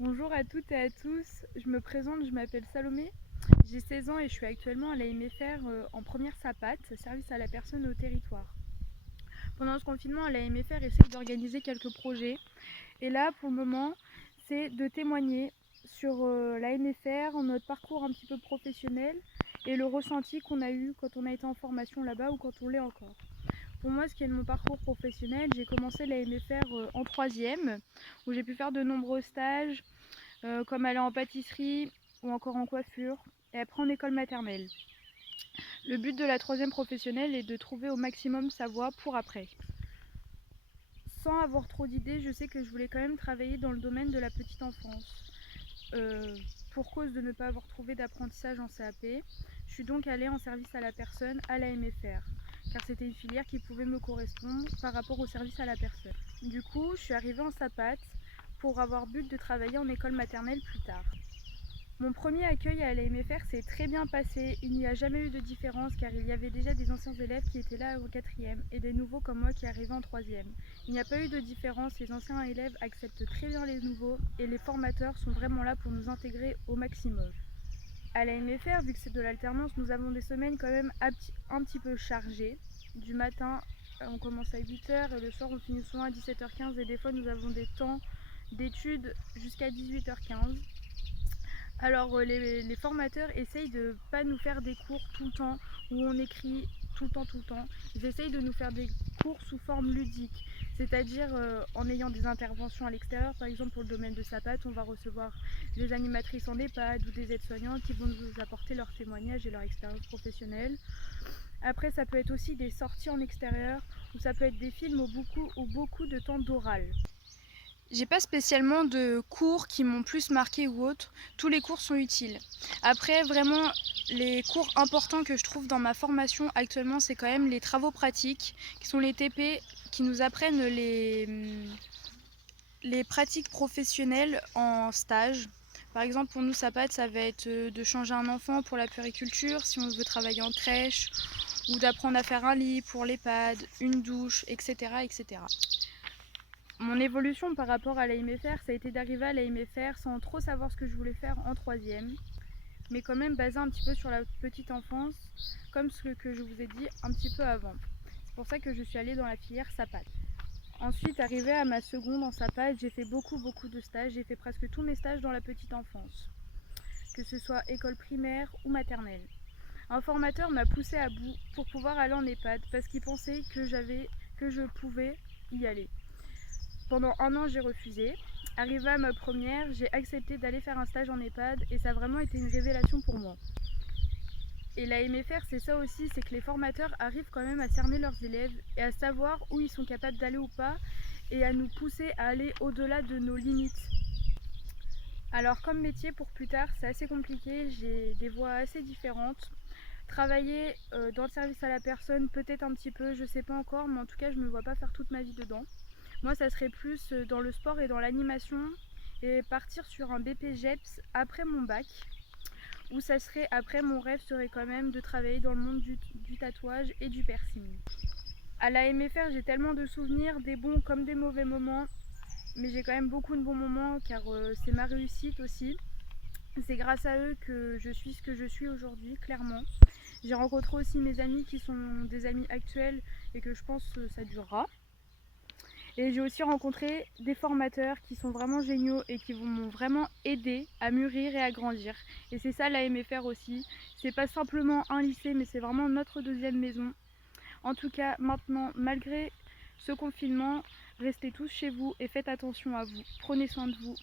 Bonjour à toutes et à tous, je me présente, je m'appelle Salomé, j'ai 16 ans et je suis actuellement à l'AMFR en première SAPAT, service à la personne au territoire. Pendant ce confinement, l'AMFR essaie d'organiser quelques projets et là pour le moment c'est de témoigner sur l'AMFR, notre parcours un petit peu professionnel et le ressenti qu'on a eu quand on a été en formation là-bas ou quand on l'est encore. Pour moi, ce qui est de mon parcours professionnel, j'ai commencé l'AMFR en troisième où j'ai pu faire de nombreux stages, comme aller en pâtisserie ou encore en coiffure, et après en école maternelle. Le but de la troisième professionnelle est de trouver au maximum sa voie pour après. Sans avoir trop d'idées, je sais que je voulais quand même travailler dans le domaine de la petite enfance. Pour cause de ne pas avoir trouvé d'apprentissage en CAP, je suis donc allée en service à la personne à la MFR, car c'était une filière qui pouvait me correspondre par rapport au service à la personne. Du coup, je suis arrivée en SAPAT pour avoir but de travailler en école maternelle plus tard. Mon premier accueil à la MFR s'est très bien passé, il n'y a jamais eu de différence car il y avait déjà des anciens élèves qui étaient là au quatrième et des nouveaux comme moi qui arrivaient en troisième. Il n'y a pas eu de différence, les anciens élèves acceptent très bien les nouveaux et les formateurs sont vraiment là pour nous intégrer au maximum. À la MFR, vu que c'est de l'alternance, nous avons des semaines quand même un petit peu chargées. Du matin, on commence à 8h et le soir on finit souvent à 17h15 et des fois nous avons des temps d'études jusqu'à 18h15. Alors les formateurs essayent de ne pas nous faire des cours tout le temps où on écrit tout le temps. Ils essayent de nous faire des cours sous forme ludique, c'est-à-dire en ayant des interventions à l'extérieur. Par exemple pour le domaine de SAPAT, on va recevoir des animatrices en EHPAD ou des aides-soignantes qui vont nous apporter leurs témoignages et leur expérience professionnelle. Après ça peut être aussi des sorties en extérieur ou ça peut être des films ou beaucoup de temps d'oral. J'ai pas spécialement de cours qui m'ont plus marqué ou autre, tous les cours sont utiles. Après, vraiment, les cours importants que je trouve dans ma formation actuellement, c'est quand même les travaux pratiques, qui sont les TP, qui nous apprennent les pratiques professionnelles en stage. Par exemple, pour nous, SAPAT, ça va être de changer un enfant pour la puériculture, si on veut travailler en crèche, ou d'apprendre à faire un lit pour l'EHPAD, une douche, etc., etc. Mon évolution par rapport à l'AMFR, ça a été d'arriver à l'AMFR sans trop savoir ce que je voulais faire en troisième, mais quand même basé un petit peu sur la petite enfance, comme ce que je vous ai dit un petit peu avant. C'est pour ça que je suis allée dans la filière SAPAT. Ensuite, arrivée à ma seconde en SAPAT, j'ai fait beaucoup de stages. J'ai fait presque tous mes stages dans la petite enfance, que ce soit école primaire ou maternelle. Un formateur m'a poussée à bout pour pouvoir aller en EHPAD parce qu'il pensait que je pouvais y aller. Pendant un an, j'ai refusé. Arrivée à ma première, j'ai accepté d'aller faire un stage en EHPAD et ça a vraiment été une révélation pour moi. Et la MFR, c'est ça aussi, c'est que les formateurs arrivent quand même à cerner leurs élèves et à savoir où ils sont capables d'aller ou pas et à nous pousser à aller au-delà de nos limites. Alors comme métier pour plus tard, c'est assez compliqué, j'ai des voies assez différentes. Travailler dans le service à la personne, peut-être un petit peu, je sais pas encore, mais en tout cas je me vois pas faire toute ma vie dedans. Moi, ça serait plus dans le sport et dans l'animation et partir sur un BP GEPS après mon bac. Ou ça serait après, mon rêve serait quand même de travailler dans le monde du tatouage et du piercing. À la MFR, j'ai tellement de souvenirs, des bons comme des mauvais moments, mais j'ai quand même beaucoup de bons moments car c'est ma réussite aussi. C'est grâce à eux que je suis ce que je suis aujourd'hui, clairement. J'ai rencontré aussi mes amis qui sont des amis actuels et que je pense que ça durera. Et j'ai aussi rencontré des formateurs qui sont vraiment géniaux et qui m'ont vraiment aidé à mûrir et à grandir. Et c'est ça la MFR aussi. C'est pas simplement un lycée, mais c'est vraiment notre deuxième maison. En tout cas, maintenant, malgré ce confinement, restez tous chez vous et faites attention à vous. Prenez soin de vous.